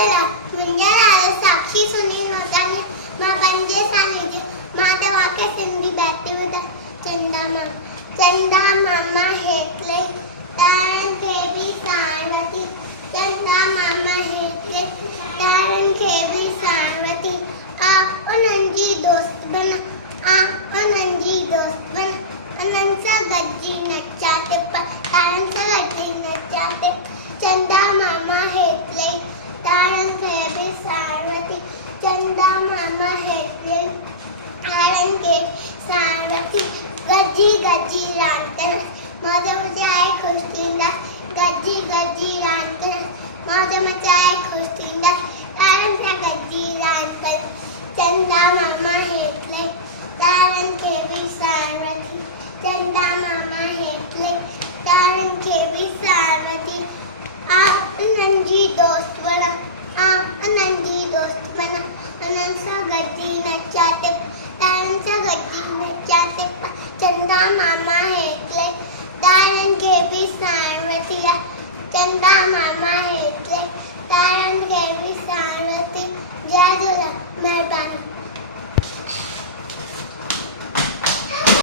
चला मुंहिंजा साक्षी सुनील नोटानी मां 5 साल जी मां तव्हांखे सिंधी बैठी ॿुधायां चंदा मामा हेठि तारनि खे बि साण वठी चंदा मामा हेठि तारनि खे बि साण वठी आ उन्हनि जी दोस्त बन आ उन्हनि जी दोस्त बन उन्हनि सां गॾिजी नचा टिप तारनि सां गॾिजी नचा टिप चंदा मामा हेठि तारनि खे बि साण वठी चंदा मामा हेठि तारनि खे साण वठी गॾिजी रांदि मौज मचाए ख़ुशि थींदासीं गॾिजी रांदि मौज मचाए ख़ुशि थींदासीं तारनि सां गॾिजी रांदि चंदा मामा हेठि तारनि खे बि साण वठी चंदा मामा हेठि तारनि खे बि साण वठी आ उन्हनि जी दोस्त बना आ उन्हनि जी दोस्त बना उन्हनि सां गॾिजी नचा टिप तारनि सां गॾिजी नचा टिप चंदा मामा हेठि तारनि खे बि साण वठी चंदा मामा